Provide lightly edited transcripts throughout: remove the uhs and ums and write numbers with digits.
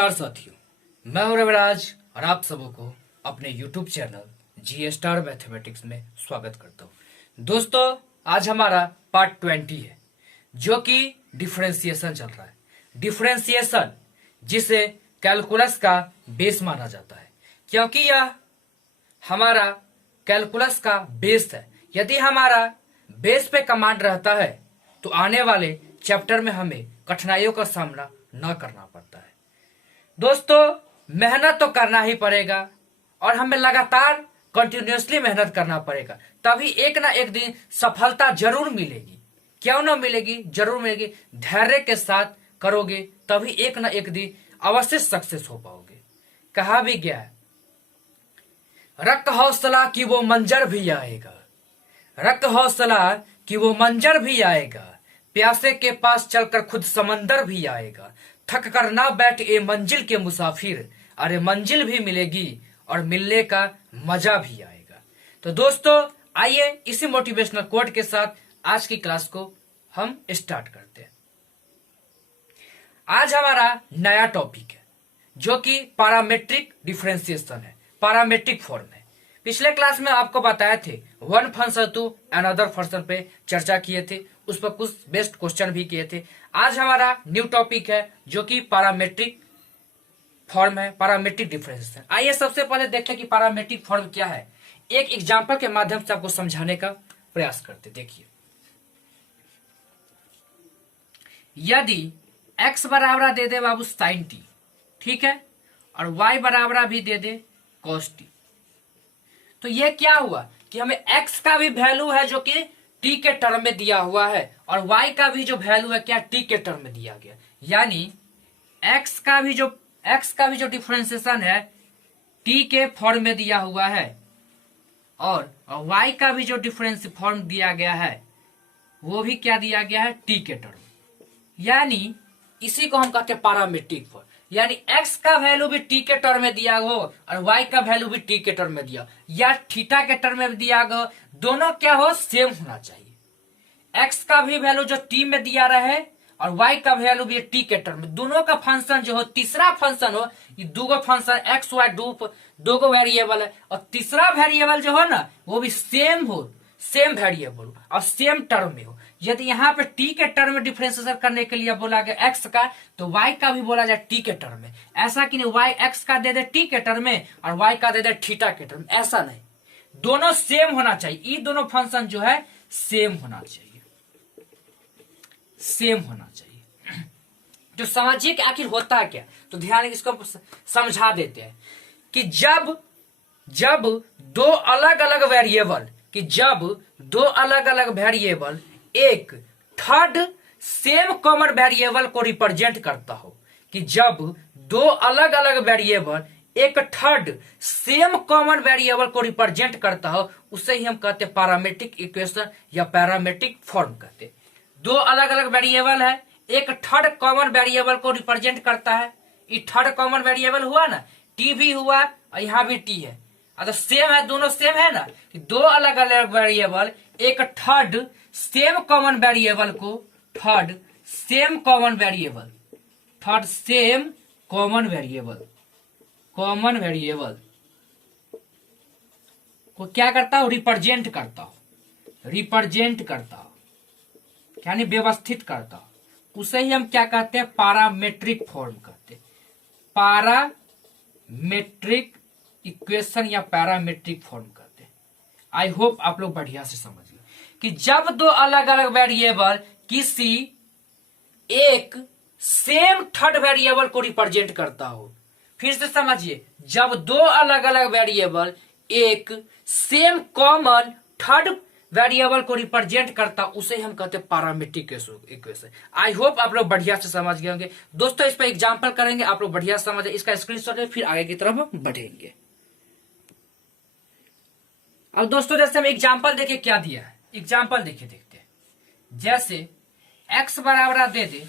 नमस्कार साथियों, मैं हूं रविराज और आप सबों को अपने YouTube चैनल जी स्टार मैथमेटिक्स में स्वागत करता हूं। दोस्तों, आज हमारा पार्ट 20 है जो कि डिफरेंशिएशन चल रहा है। डिफरेंशिएशन जिसे कैलकुलस का बेस माना जाता है, क्योंकि यह हमारा कैलकुलस का बेस है। यदि हमारा बेस पे कमांड रहता है तो आने वाले चैप्टर में हमें कठिनाइयों का सामना न करना पड़ता है। दोस्तों, मेहनत तो करना ही पड़ेगा और हमें लगातार कंटिन्यूअसली मेहनत करना पड़ेगा, तभी एक ना एक दिन सफलता जरूर मिलेगी। क्यों ना मिलेगी, जरूर मिलेगी। धैर्य के साथ करोगे तभी एक ना एक दिन अवश्य सक्सेस हो पाओगे। कहा भी गया है, रख हौसला कि वो मंजर भी आएगा, रख हौसला कि वो मंजर भी आएगा, प्यासे के पास चलकर खुद समंदर भी आएगा, थक कर ना बैठ ए मंजिल के मुसाफिर, अरे मंजिल भी मिलेगी और मिलने का मजा भी आएगा। तो दोस्तों, आइए इसी मोटिवेशनल कोट के साथ आज की क्लास को हम स्टार्ट करते हैं। आज हमारा नया टॉपिक है जो कि पैरामेट्रिक डिफरेंशिएशन है, पैरामेट्रिक फॉर्म है। पिछले क्लास में आपको बताए थे one function to another function पे चर्चा किए थे, उस पर कुछ बेस्ट क्वेश्चन भी किए थे। आज हमारा न्यू टॉपिक है जो कि पैरामेट्रिक फॉर्म है, पैरामेट्रिक डिफरेंशिएशन। आइए सबसे पहले देखें कि पैरामेट्रिक फॉर्म क्या है। एक एग्जांपल के माध्यम से आपको समझाने का प्रयास करते। देखिए, यदि x बराबर दे दे बाबू sin t, ठीक है, और y बराबर भी दे दे cos t, तो ये क्या हुआ कि हमें x का भी वैल्यू है जो कि t के टर्म में दिया हुआ है और y का भी जो वैल्यू है क्या t के टर्म में दिया गया। यानी x का भी जो डिफरेंशिएशन है t के फॉर्म में दिया हुआ है और y का भी जो डिफरेंस फॉर्म दिया गया है वो भी क्या दिया गया है, t के टर्म। यानी इसी को हम कहते हैं पैरामेट्रिक फॉर्म। यानी x का वैल्यू भी t के टर्म में दिया हो और y का वैल्यू भी t के टर्म में दिया या थीटा के टर्म में दिया गया, दोनों क्या हो, सेम होना चाहिए। x का भी वैल्यू जो t में दिया रहे और y का वैल्यू भी t के टर्म में, दोनों का फंक्शन जो हो, तीसरा फंक्शन हो, ये दो फंक्शन x y दो वेरिएबल है और तीसरा वेरिएबल जो हो ना वो भी सेम हो, सेम वेरिएबल हो और सेम टर्म में हो। यदि यहाँ पे t के टर्म में डिफरेंशिएशन करने के लिए बोला गया x का, तो y का भी बोला जाए t के टर्म में। ऐसा कि नहीं y x का दे दे t के टर्म में और y का दे दे थीटा के टर्म, ऐसा नहीं। दोनों सेम होना चाहिए, ये दोनों फंक्शन जो है सेम होना चाहिए, सेम होना चाहिए। तो समझिए कि आखिर होता है क्या, तो ध्यान इसको समझा देते हैं कि जब दो अलग अलग वेरिएबल एक थर्ड सेम कॉमन वेरिएबल को रिप्रेजेंट करता हो, कि जब दो अलग अलग वेरिएबल एक थर्ड सेम कॉमन वेरिएबल को रिप्रेजेंट करता हो, उसे ही हम कहते हैं पैरामेट्रिक इक्वेशन या पैरामेट्रिक फॉर्म कहते हैं। दो अलग अलग वेरिएबल है, एक थर्ड कॉमन वेरिएबल को रिप्रेजेंट करता है। ये थर्ड कॉमन वेरिएबल हुआ ना, t भी हुआ और यहाँ भी t है, तो सेम है, दोनों सेम है ना। दो अलग अलग वेरिएबल एक थर्ड सेम कॉमन वेरिएबल को थर्ड सेम कॉमन वेरिएबल को क्या करता हो, रिप्रेजेंट करता हो, यानी व्यवस्थित करता हो, उसे ही हम क्या कहते हैं, पैरामेट्रिक फॉर्म कहते हैं। पैरामेट्रिक इक्वेशन या पैरामेट्रिक फॉर्म कहते हैं। आई होप आप लोग बढ़िया से समझ गए कि जब दो अलग अलग वेरिएबल किसी एक सेम थर्ड वेरिएबल को रिप्रेजेंट करता हो, फिर से समझिए, जब दो अलग अलग वेरिएबल एक सेम कॉमन थर्ड वेरिएबल को रिप्रेजेंट करता, उसे हम कहते हैं पैरामेट्रिक इक्वेशन। आई होप आप लोग बढ़िया से समझ गए होंगे। दोस्तों, इस पर एग्जांपल करेंगे, आप लोग बढ़िया समझ, इसका स्क्रीनशॉट ले, फिर आगे की तरफ बढ़ेंगे। अब दोस्तों, जैसे हम एग्जांपल देखिए क्या दिया है, एग्जांपल देखिए, देखते हैं। जैसे x बराबर दे दे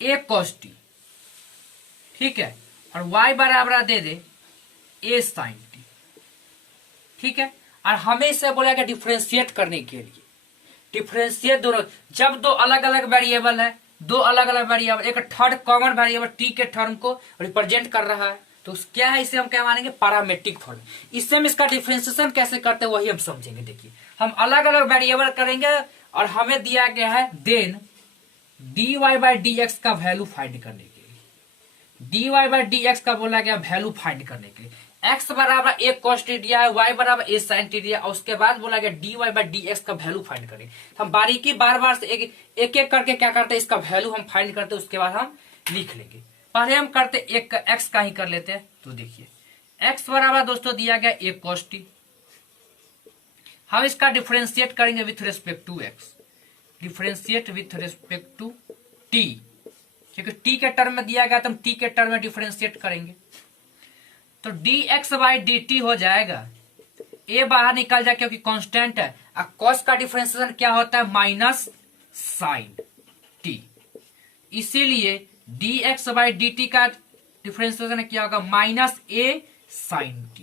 a cos t, ठीक है, और y बराबर दे दे a sin t, ठीक है। और हमें इसे बोला गया डिफरेंशिएट करने के लिए, डिफरेंशिएट दोनों, जब दो अलग अलग वेरिएबल है, दो अलग अलग वेरिएबल, एक थर्ड कॉमन वेरिएबल टी के टर्म को रिप्रेजेंट कर रहा है, तो क्या है, इसे हम क्या मानेंगे, पैरामेट्रिक फॉर्म। इससे हम इसका डिफरेंशिएशन कैसे करते हैं वही हम समझेंगे। देखिए हम अलग अलग वेरिएबल करेंगे और हमें दिया गया है then dy by d x का वैल्यू फाइंड करने के लिए, dy बाई डी एक्स का बोला गया वैल्यू फाइंड करने के लिए। x बराबर a cos t दिया है, y बराबर a sin t दिया, और उसके बाद बोला गया dy बाई डी एक्स का वैल्यू फाइंड करें। हम बारीकी बार बार से एक एक करके क्या करते हैं, इसका वैल्यू हम फाइंड करते हैं, उसके बाद हम लिख लेंगे। पहले हम करते एक x का ही कर लेते हैं। तो देखिए x बराबर दोस्तों दिया गया a cos t, हम इसका डिफरेंशिएट करेंगे with respect to x, differentiate with respect to t, क्योंकि t के टर्म में दिया गया तो हम t के टर्म में डिफरेंशिएट करेंगे। तो dx बाई डी टी हो जाएगा, a बाहर निकल जाए क्योंकि कांस्टेंट है, और cos का डिफरेंशिएशन क्या होता है, माइनस साइन t, इसीलिए dx बाई डी टी का डिफरेंशिएशन क्या होगा, minus a sine t।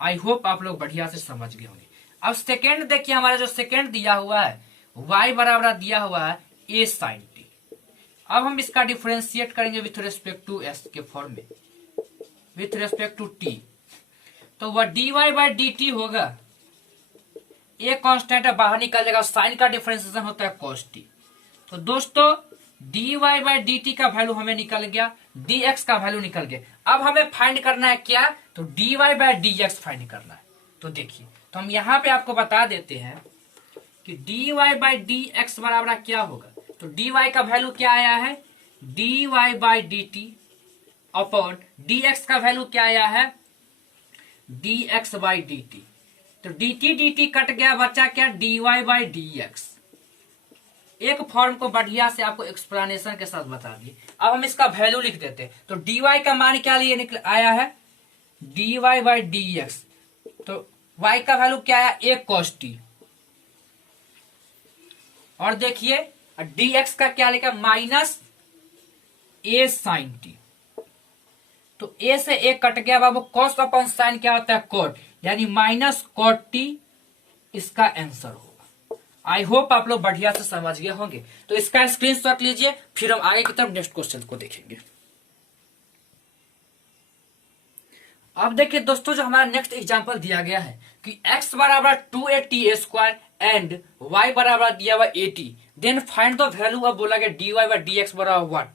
I hope आप लोग बढ़िया से समझ गए होंगे। अब सेकेंड देखिए, हमारा जो सेकेंड दिया हुआ है y बराबर दिया हुआ है a साइन t। अब हम इसका डिफरेंशिएट करेंगे विथ रेस्पेक्ट टू s के फॉर्म में, विथ रेस्पेक्ट टू t, तो वह dy बाई डी टी होगा, ए कांस्टेंट है बाहर निकल जाएगा, साइन का डिफरेंशिएशन होता है cos t। तो दोस्तों dy बाई डी टी का वैल्यू हमें निकल गया, dx का वैल्यू निकल गया। अब हमें फाइंड करना है क्या, तो dy बाई dx फाइंड करना है। तो देखिए, तो हम यहाँ पे आपको बता देते हैं कि dy बाई dx बराबर क्या होगा। तो dy का वैल्यू क्या आया है, dy by d T upon dx का वैल्यू क्या आया है, dx बाई डी टी। तो dt कट गया, बचा क्या, dy बाई dx। एक फॉर्म को बढ़िया से आपको एक्सप्लेनेशन के साथ बता दिए। अब हम इसका वैल्यू लिख देते हैं। तो dy का मान क्या लिए निकल आया है, dy बाई dx। तो y का वैल्यू क्या आया, a cos t, और देखिए dx का क्या लिखा, माइनस a sin t। तो a से a कट गया बाबू, cos अपॉन साइन क्या होता है, cot, यानी माइनस cot t इसका आंसर होगा। आई होप आप लोग बढ़िया से समझ गए होंगे। तो इसका स्क्रीनशॉट लीजिए, फिर हम आगे की तरफ नेक्स्ट क्वेश्चन को देखेंगे। अब देखिए दोस्तों, जो हमारा नेक्स्ट एग्जांपल दिया गया है कि x बराबर 2a स्क्वायर एंड y बराबर दिया हुआ 80, then find the value of, बोला गया dy बाई dx बराबर 1।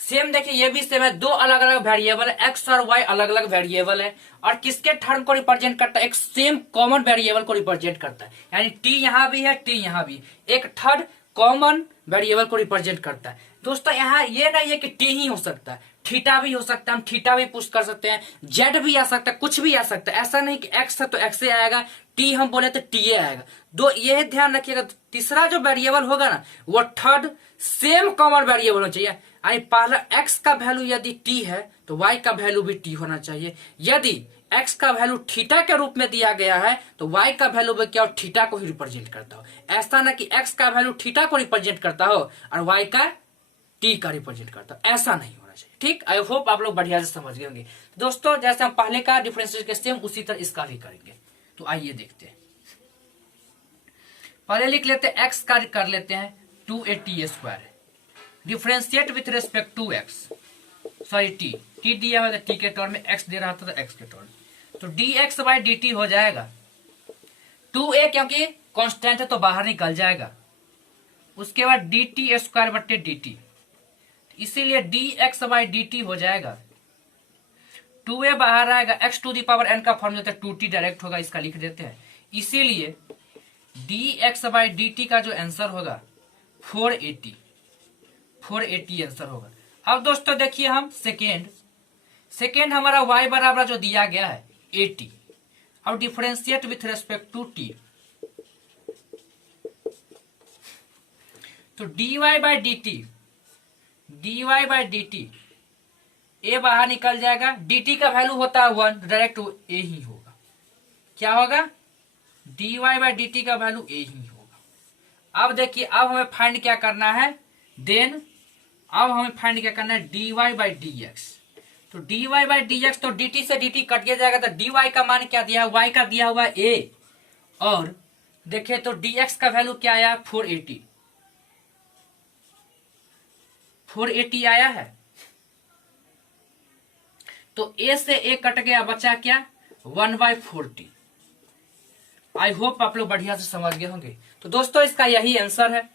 सेम देखिए, ये भी सेम है, दो अलग अलग वेरिएबल है, x और y अलग अलग वेरिएबल है, और किसके टर्म को रिप्रेजेंट करता है, एक सेम कॉमन वेरिएबल को रिप्रेजेंट करता है, यानी t यहाँ भी है, t यहाँ भी, एक थर्ड कॉमन वेरिएबल को रिप्रेजेंट करता है। दोस्तों यहाँ ये नहीं है कि t ही हो सकता है, थीटा भी हो सकता है, हम थीटा भी पुश कर सकते हैं, जेड भी आ सकता है, कुछ भी आ सकता है। ऐसा नहीं कि एक्स है तो एक्स आएगा, टी हम बोले तो टी आएगा। दो ये ध्यान रखिएगा, तीसरा जो वेरिएबल होगा ना, वो थर्ड सेम कॉमन वेरिएबल होना चाहिए। यानी पहला एक्स का वैल्यू यदि टी है तो वाई का वैल्यू भी टी होना चाहिए। यदि एक्स का वैल्यू थीटा के रूप में दिया गया है तो वाई का वैल्यू भी क्या हो, थीटा को ही रिप्रेजेंट करता हो। ऐसा ना कि एक्स का वैल्यू थीटा को रिप्रेजेंट करता हो और वाई का टी का रिप्रेजेंट करता हो, ऐसा नहीं होना चाहिए। ठीक, आई होप आप लोग बढ़िया से समझ गए होंगे। दोस्तों जैसे हम पहले का डिफरेंशिएशन के सेम उसी तरह इसका भी करेंगे। तो आइए देखते हैं, पहले लिख लेते हैं एक्स का कर लेते हैं 2a square, differentiate with respect to x, sorry t दिया हुआ था, टी के टर्म में एक्स दे रहा था तो एक्स के टर्म, तो dx बाई dt हो जाएगा 2a, क्योंकि कांस्टेंट है तो बाहर निकल जाएगा। उसके बाद dt स्क्वायर बट्टे dt, इसीलिए dx बाई dt हो जाएगा 2a बाहर आएगा, x to the power n का फॉर्म देते हैं 2t डायरेक्ट होगा, इसका लिख देते हैं। इसीलिए dx बाई dt का जो आंसर होगा 480 आंसर होगा। अब दोस्तों देखिए, हम सेकेंड हमारा y बराबर जो दिया गया है 80, अब differentiate with respect to t, तो dy बाई dt a बाहर निकल जाएगा, dt का वैल्यू होता है 1, डायरेक्ट a ही होगा। क्या होगा, dy बाई dt का वैल्यू a ही होगा। अब देखिए, अब हमें फाइंड क्या करना है, देन अब हमें फाइंड क्या करना है, dy बाई dx। तो dy बाई dx, तो dt से dt कट गया जाएगा, तो dy का मान क्या दिया है, y का दिया हुआ a, और देखिए तो dx का वैल्यू क्या आया 480, 480 आया है। तो ए से ए कट गया, बचा क्या 1/40। आई होप आप लोग बढ़िया से समझ गए होंगे। तो दोस्तों इसका यही आंसर है।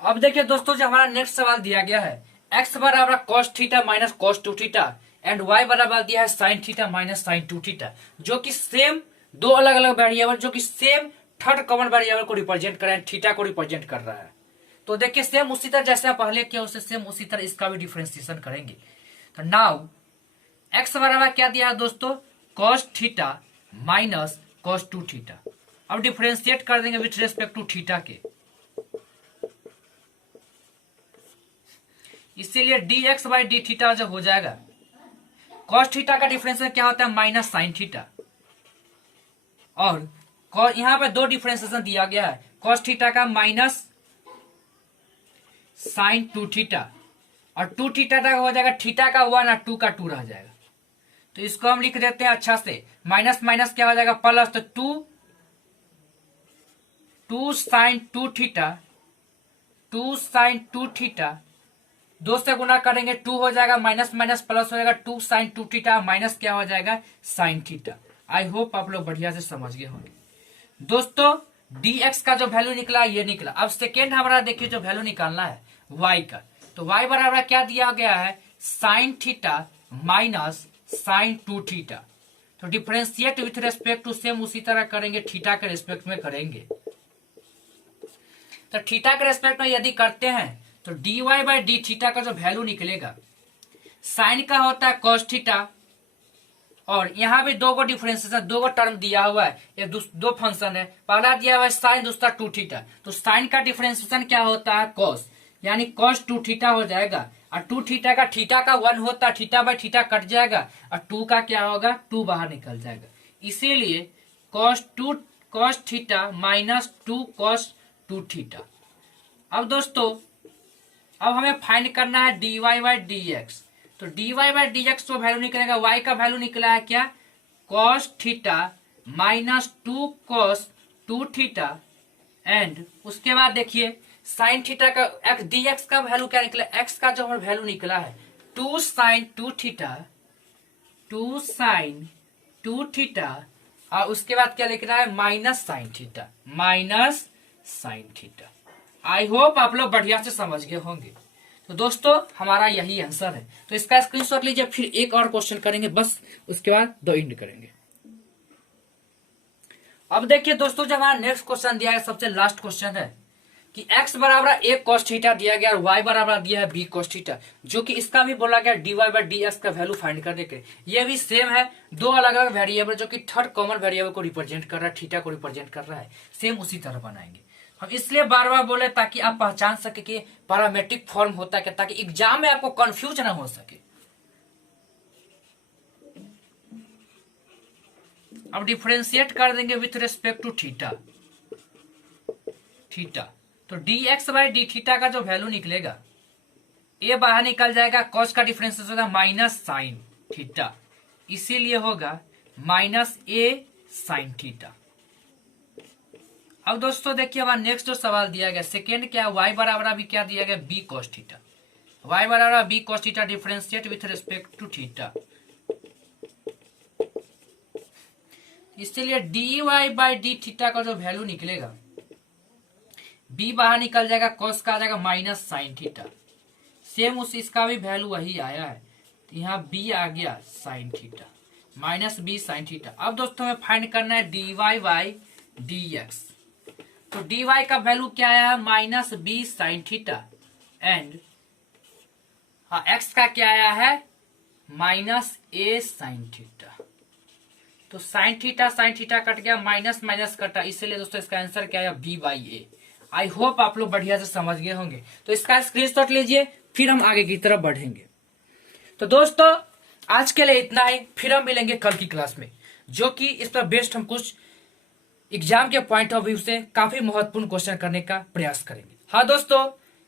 अब देखिए दोस्तों, जो हमारा नेक्स्ट सवाल दिया गया है, x बराबर cos theta minus cos 2 theta and y बराबर दिया है sin theta minus sin 2 theta, जो कि सेम दो अलग अलग वेरिएबल, जो कि सेम थर्ड कॉमन वेरिएबल को रिप्रेजेंट कर रहे हैं, थीटा को रिप्रेजेंट कर रहा है। तो देखिए सेम उसी तरह जैसे पहले किया उससे सेम उसी तरह इसका भी डिफरेंशिएशन करेंगे। तो नाउ x बराबर क्या दिया है दोस्तों, cos theta minus cos 2 theta. अब डिफरेंशिएट कर देंगे विथ रेस्पेक्ट टू थीटा के, इसीलिए dx बाई डी थीटा जो हो जाएगा, cos थीटा का डिफरेंशिएशन क्या होता है माइनस साइन थीटा, और यहाँ पे दो डिफरेंशिएशन दिया गया है, cos थीटा का माइनस साइन 2 थीटा और 2 थीटा का हो जाएगा थीटा का 1 और 2 का 2 रह जाएगा। तो इसको हम लिख देते हैं अच्छा से, माइनस माइनस क्या हो जाएगा प्लस, तो 2 साइन 2 थीटा, 2 साइन 2 थीटा, 2 से गुना करेंगे 2 हो जाएगा, माइनस माइनस प्लस हो जाएगा 2 साइन 2 थीटा माइनस क्या हो जाएगा साइन थीटा। आई होप आप लोग बढ़िया से समझ गए होंगे। दोस्तों dx का जो वैल्यू निकला ये निकला। अब सेकेंड हमारा देखिए जो वैल्यू निकालना है y का, तो y बराबर क्या दिया गया है sine theta minus sine 2 theta. तो differentiate with respect to same उसी तरह करेंगे, थीटा के रेस्पेक्ट में करेंगे। तो थीटा के रेस्पेक्ट में यदि करते हैं तो dy बाई डी थीटा का जो वैल्यू निकलेगा, साइन का होता है cos थीटा, और यहाँ भी दो डिफरेंशिएशन, दो टर्म दिया हुआ है, एक दो फंक्शन है, पहला दिया हुआ है साइन, दूसरा 2 थीटा। तो साइन का डिफरेंशिएशन क्या होता है cos, यानी cos 2 थीटा हो जाएगा, और 2 थीटा का थीटा का 1 होता है, थीटा बाई थीटा कट जाएगा, और 2 का क्या होगा 2 बाहर निकल जाएगा, इसीलिए cos theta minus 2 cos 2 theta. अब दोस्तों अब हमें फाइंड करना है dy बाई डी एक्स। तो dy बाई डी एक्स तो वैल्यू निकलेगा, y का वैल्यू निकला है क्या cos theta minus 2 cos 2 theta, and उसके बाद देखिए साइन थीटा का dx का वैल्यू क्या निकला, x का जो हमारा वैल्यू निकला है 2 साइन 2 थीटा, 2 साइन 2 थीटा, और उसके बाद क्या लिखना है minus sign theta, minus sine theta. आई होप आप लोग बढ़िया से समझ गए होंगे। तो दोस्तों हमारा यही आंसर है। तो इसका स्क्रीनशॉट लीजिए, फिर एक और क्वेश्चन करेंगे, बस उसके बाद दो एंड करेंगे। अब देखिए दोस्तों, जो हमारा नेक्स्ट क्वेश्चन दिया है, सबसे लास्ट क्वेश्चन है कि x बराबर a cos थीटा दिया गया और y बराबर दिया है b cos थीटा, जो कि इसका भी बोला गया dy बाई डी एक्स का वैल्यू फाइंड करने के। ये भी सेम है, दो अलग अलग वेरिएबल जो कि थर्ड कॉमन वेरिएबल को रिप्रेजेंट कर रहा है, थीटा को रिप्रेजेंट कर रहा है, सेम उसी तरह बनाएंगे हम। इसलिए बार बार बोले ताकि आप पहचान सके कि पैरामेट्रिक फॉर्म होता है क्या, ताकि एग्जाम में आपको कंफ्यूज ना हो सके। अब डिफरेंशिएट कर देंगे with respect to theta, theta. तो dx बाई डी थीटा का जो वैल्यू निकलेगा, ए बाहर निकल जाएगा, cos का डिफरेंशिएशन होगा माइनस साइन थीटा, इसीलिए होगा माइनस ए साइन थीटा। अब दोस्तों देखिए हमारा नेक्स्ट जो सवाल दिया गया सेकेंड क्या है, y बराबर भी क्या दिया गया b cos थीटा, y बराबर b cos theta differentiate with respect to theta, इसलिए dy बाई डी थीटा का जो वैल्यू निकलेगा, b बाहर निकल जाएगा, cos का आ जाएगा माइनस साइन थीटा, सेम उस इसका भी वैल्यू वही आया है, तो यहाँ b आ गया sign theta, minus b sine theta. अब दोस्तों हमें फाइंड करना है dy बाई डी एक्स। तो dy का वैल्यू क्या आया है minus b sine theta, and x का क्या आया है माइनस a साइन थीटा। तो साइन थीटा कट गया, माइनस माइनस कटा, इसलिए दोस्तों इसका आंसर क्या आया b by A. I hope आप लोग बढ़िया से समझ गए होंगे। तो इसका स्क्रीनशॉट लीजिए, फिर हम आगे की तरफ बढ़ेंगे। तो दोस्तों आज के लिए इतना ही, फिर हम मिलेंगे कल की क्लास में, जो कि इस पर बेस्ड हम कुछ एग्जाम के पॉइंट ऑफ व्यू से काफी महत्वपूर्ण क्वेश्चन करने का प्रयास करेंगे। हाँ दोस्तों,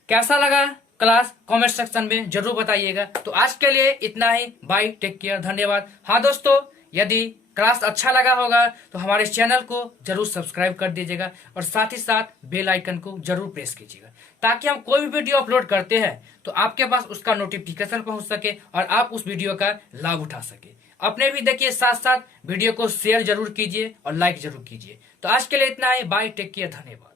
कैसा लगा क्लास कमेंट सेक्शन में जरूर बताइएगा। तो आज के लिए इतना ही, बाय, टेक केयर, धन्यवाद। हाँ दोस्तों, यदि क्लास अच्छा लगा होगा तो हमारे चैनल को जरूर सब्सक्राइब कर दीजिएगा और साथ ही साथ बेल आइकन को जरूर प्रेस कीजिएगा, ताकि हम कोई भी वीडियो अपलोड करते हैं तो आपके पास उसका नोटिफिकेशन पहुंच सके और आप उस वीडियो का लाभ उठा सके। अपने भी देखिए, साथ साथ वीडियो को शेयर जरूर कीजिए और लाइक जरूर कीजिए। तो आज के लिए इतना है, बाय, टेक केयर, धन्यवाद।